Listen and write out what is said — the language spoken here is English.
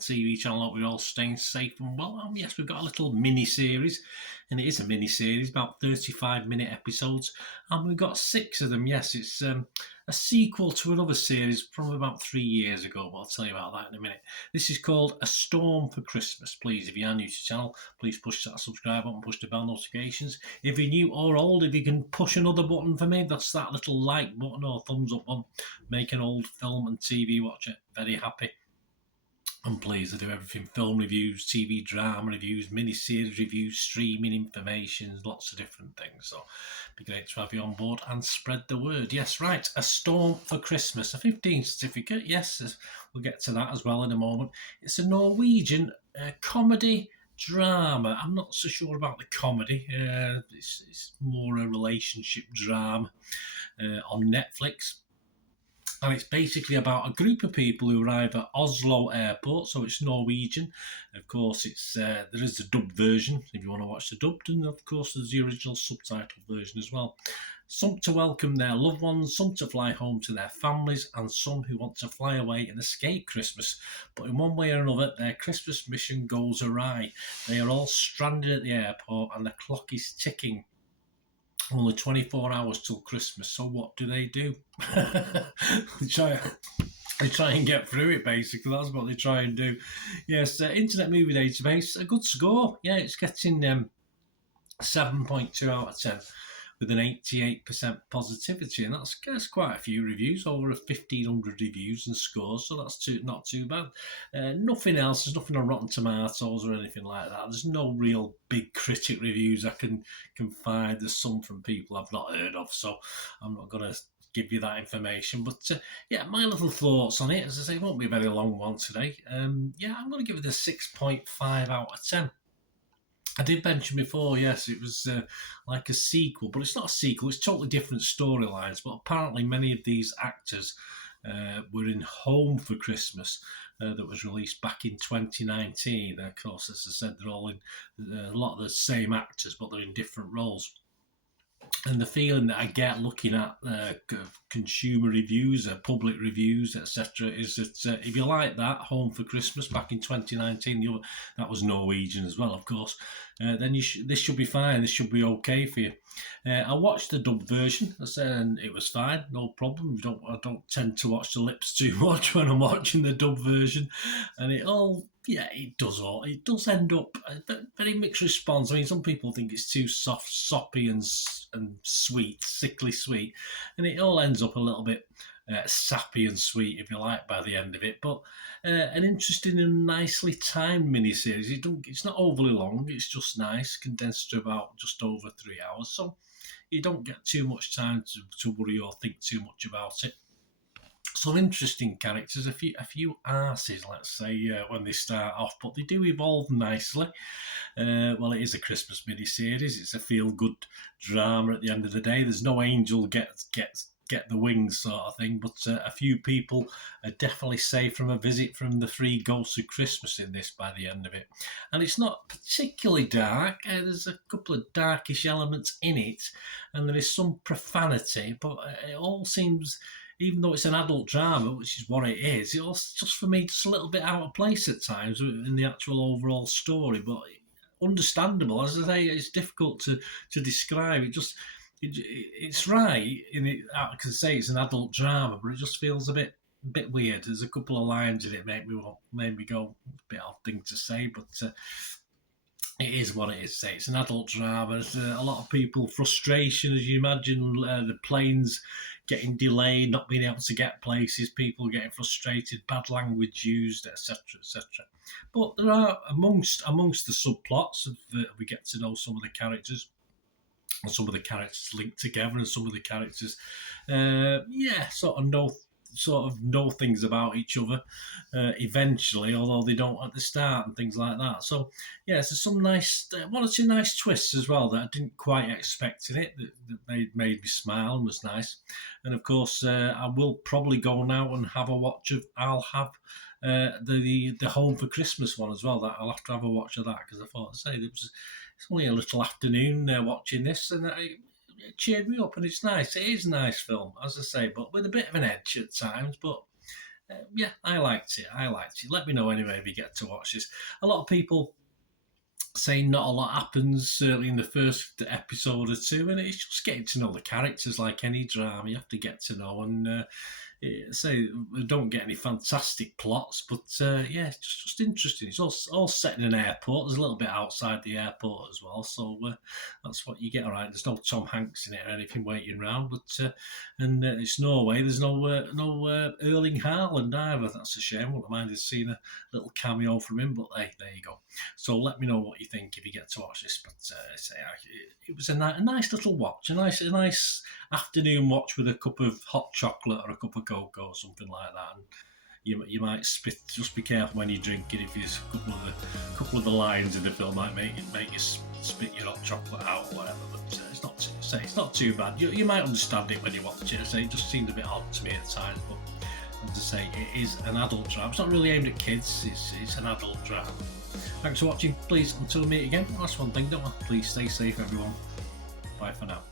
TV channel. Hope we're all staying safe and well. Yes, we've got a little mini-series, and it is a mini-series, about 35-minute episodes, and we've got 6 of them. Yes, it's a sequel to another series from about 3 years ago, but I'll tell you about that in a minute. This is called A Storm for Christmas. Please, if you are new to the channel, please push that subscribe button, push the bell notifications. If you're new or old, if you can push another button for me, that's that little like button or thumbs up one. Make an old film and TV watcher very happy. And please, I do everything: film reviews, TV drama reviews, mini-series reviews, streaming information, lots of different things. So it'd be great to have you on board and spread the word. Yes, right, A Storm for Christmas, a 15 certificate. Yes, we'll get to that as well in a moment. It's a Norwegian comedy drama. I'm not so sure about the comedy. It's more a relationship drama on Netflix. And it's basically about a group of people who arrive at Oslo Airport, so it's Norwegian. Of course, it's there is a dubbed version if you want to watch the dubbed, and of course there's the original subtitled version as well. Some to welcome their loved ones, some to fly home to their families, and some who want to fly away and escape Christmas. But in one way or another, their Christmas mission goes awry. They are all stranded at the airport and the clock is ticking. Only 24 hours till Christmas, so what do? They try and get through it, basically. That's what they try and do. Yes, Internet Movie Database, a good score. Yeah, it's getting 7.2 out of 10 with an 88% positivity, and that's quite a few reviews, over 1,500 reviews and scores, so that's not too bad. Nothing else, there's nothing on Rotten Tomatoes or anything like that. There's no real big critic reviews I can find. There's some from people I've not heard of, so I'm not going to give you that information. But yeah, my little thoughts on it, as I say, it won't be a very long one today. Yeah, I'm going to give it a 6.5 out of 10. I did mention before, yes, it was like a sequel, but it's not a sequel, it's totally different storylines. But apparently many of these actors were in Home for Christmas that was released back in 2019. Of course, as I said, they're all in a lot of the same actors, but they're in different roles. And the feeling that I get looking at consumer reviews, public reviews, etc., is that if you like that, Home for Christmas back in 2019, that was Norwegian as well, of course, then this should be fine. This should be okay for you. I watched the dubbed version, and it was fine, no problem. I don't tend to watch the lips too much when I'm watching the dubbed version, and it does end up a very mixed response. I mean, some people think it's too soft, soppy, and sweet, sickly sweet, and it all ends up a little bit sappy and sweet, if you like, by the end of it. But an interesting and nicely timed miniseries. It's not overly long. It's just nice, condensed to about just over 3 hours, so you don't get too much time to worry or think too much about it. Some interesting characters, a few arses, let's say, when they start off, but they do evolve nicely. Well, it is a Christmas mini-series. It's a feel-good drama at the end of the day. There's no angel get the wings sort of thing, but a few people are definitely saved from a visit from the 3 ghosts of Christmas in this by the end of it. And it's not particularly dark. There's a couple of darkish elements in it, and there is some profanity, but it all seems, even though it's an adult drama, which is what it is, it also, just for me, just a little bit out of place at times in the actual overall story, but understandable. As I say, it's difficult to describe. It's right in it. I can say it's an adult drama, but it just feels a bit weird. There's a couple of lines in it made me go, a bit odd thing to say, but it is what it is. Say it's an adult drama. There's a lot of people frustration, as you imagine. The planes getting delayed, not being able to get places, people getting frustrated, bad language used, etc., etc. But there are amongst the subplots of we get to know some of the characters. And some of the characters linked together, and some of the characters, sort of know things about each other eventually, although they don't at the start and things like that. So, yeah, so some nice, one or two nice twists as well that I didn't quite expect in it that made me smile and was nice. And of course, I will probably go now and have a watch of. I'll have the Home for Christmas one as well. That I'll have to have a watch of that, because I thought, it's only a little afternoon watching this, and it cheered me up, and it's nice. It is a nice film, as I say, but with a bit of an edge at times. But Yeah, I liked it. Let me know anyway if you get to watch this. A lot of people saying not a lot happens, certainly in the first episode or two, and it's just getting to know the characters like any drama. You have to get to know, and say we don't get any fantastic plots, but yeah, it's just interesting. It's all set in an airport. There's a little bit outside the airport as well, so that's what you get. All right, there's no Tom Hanks in it or anything waiting around, but and it's Norway. There's no Erling Haaland either. That's a shame. Wouldn't mind seeing a little cameo from him, but hey, there you go. So let me know what you think if you get to watch this. But it was a nice little watch, a nice afternoon watch with a cup of hot chocolate or a cup of cocoa or something like that. And you might spit. Just be careful when you drink it. If there's a couple of the lines in the film might make you spit your hot chocolate out or whatever. But it's not too bad. You might understand it when you watch it. It just seemed a bit odd to me at times, but. As I say, it is an adult drama. It's not really aimed at kids, it's an adult drama. Thanks for watching. Please, until we meet again, that's one thing, don't I? Please stay safe, everyone. Bye for now.